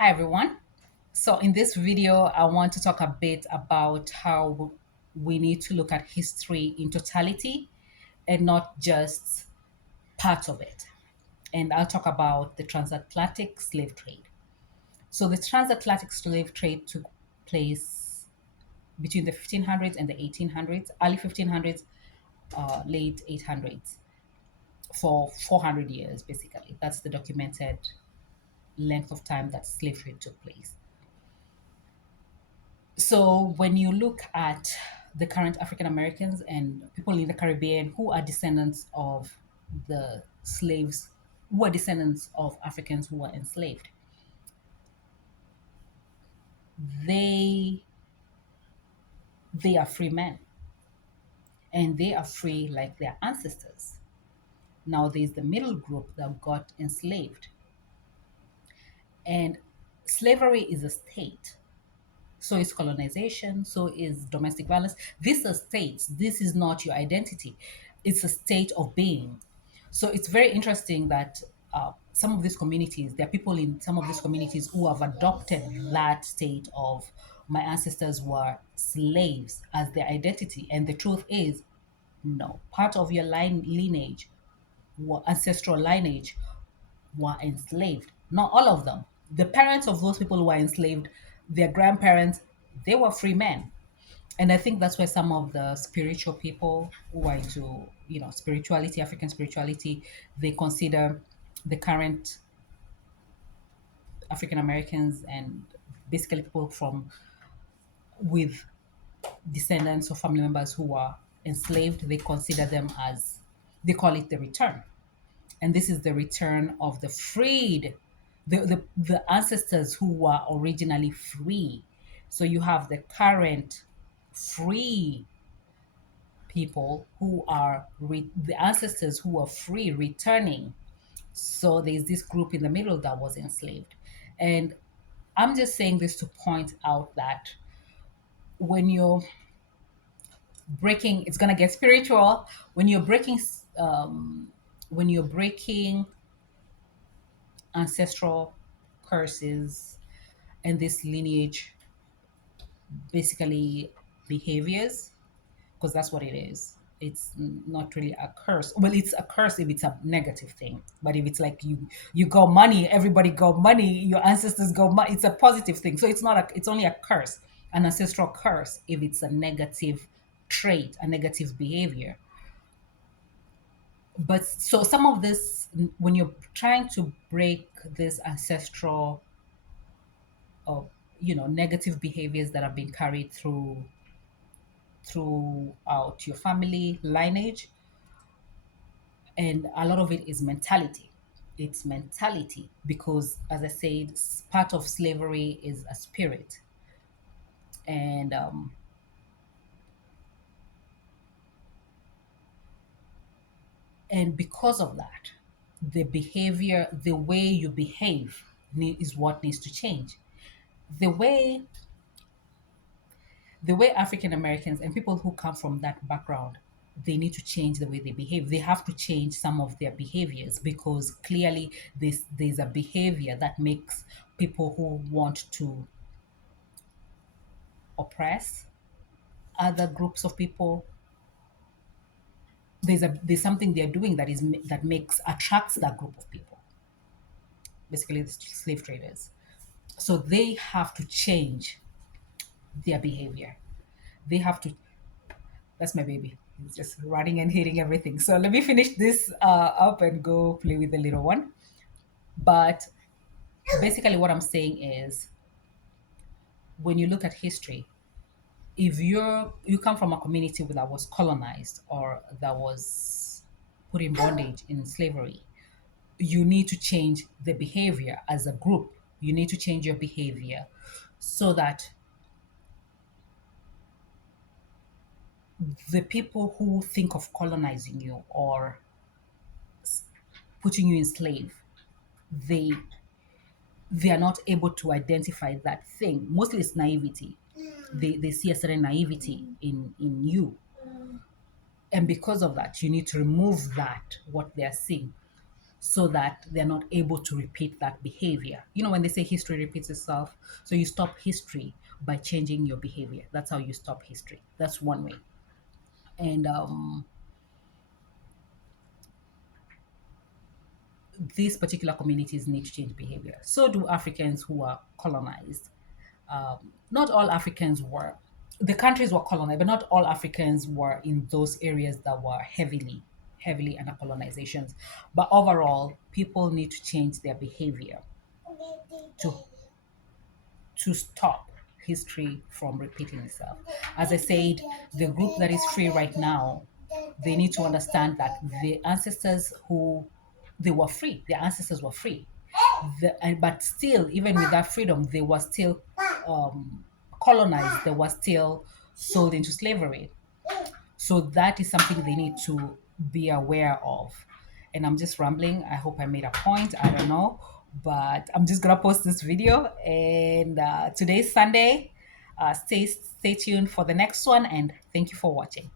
Hi everyone. So in this video, I want to talk a bit about how we need to look at history in totality and not just part of it. And I'll talk about the transatlantic slave trade. So the transatlantic slave trade took place between the 1500s and the 1800s, early 1500s, late 800s, for 400 years basically. That's the documented length of time that slave trade took place. So when you look at the current African Americans and people in the Caribbean who are descendants of the slaves, who are descendants of Africans who were enslaved, they they are free men and they are free like their ancestors. Now there's the middle group that got enslaved, and slavery is a state. So is colonization, so is domestic violence. These are states. This is not your identity. It's a state of being. So it's very interesting that some of these communities, there are people in some of these communities who have adopted that state of my ancestors were slaves as their identity. And the truth is, no, part of your lineage, ancestral lineage, were enslaved. Not all of them. The parents of those people who were enslaved, their grandparents, they were free men. And I think that's where some of the spiritual people who are into, spirituality, African spirituality, they consider the current African Americans and basically people from with descendants or family members who were enslaved, they consider them as they call it the return. And this is the return of the freed, the ancestors who were originally free. So you have the current free people who are the ancestors who are free returning. So there's this group in the middle that was enslaved. And I'm just saying this to point out that when you're breaking, it's going to get spiritual. When you're breaking, when you're breaking ancestral curses and this lineage, basically behaviors, because that's what it is. It's not really a curse. Well, it's a curse if it's a negative thing, but if it's like you got money, everybody got money, your ancestors got money, it's a positive thing. So it's not a, it's only a curse, an ancestral curse if it's a negative trait, a negative behavior. But so some of this, when you're trying to break this ancestral of negative behaviors that have been carried throughout your family lineage, and a lot of it is mentality. It's mentality because, as I said, part of slavery is a spirit. And um, and because of that, the behavior, the way you behave, is what needs to change. The way the way African Americans and people who come from that background, they need to change the way they behave. They have to change some of their behaviors because clearly there's a behavior that makes people who want to oppress other groups of people. There's something they're doing that makes attracts that group of people, basically the slave traders. So they have to change their behavior. They have to. That's my baby. He's just running and hitting everything. So let me finish this up and go play with the little one. But basically, what I'm saying is, when you look at history, if you come from a community that was colonized or that was put in bondage in slavery, you need to change the behavior as a group. You need to change your behavior so that the people who think of colonizing you or putting you in slave, they they are not able to identify that thing. Mostly it's naivety. They see a certain naivety in you. And because of that, you need to remove that, what they are seeing. so that they're not able to repeat that behavior. You know, when they say history repeats itself, so you stop history by changing your behavior. That's how you stop history. That's one way. And these particular communities need to change behavior. So do Africans who are colonized. Not all Africans were, the countries were colonized, but not all Africans were in those areas that were heavily under colonizations. But overall, people need to change their behavior to stop history from repeating itself. As I said, the group that is free right now, they need to understand that the ancestors who they were free, their ancestors were free. But still, even with that freedom, they were still colonized, they were still sold into slavery. So that is something they need to be aware of. And I'm just rambling. I hope I made a point. I don't know. But I'm just going to post this video. And today's Sunday. Stay tuned for the next one. And thank you for watching.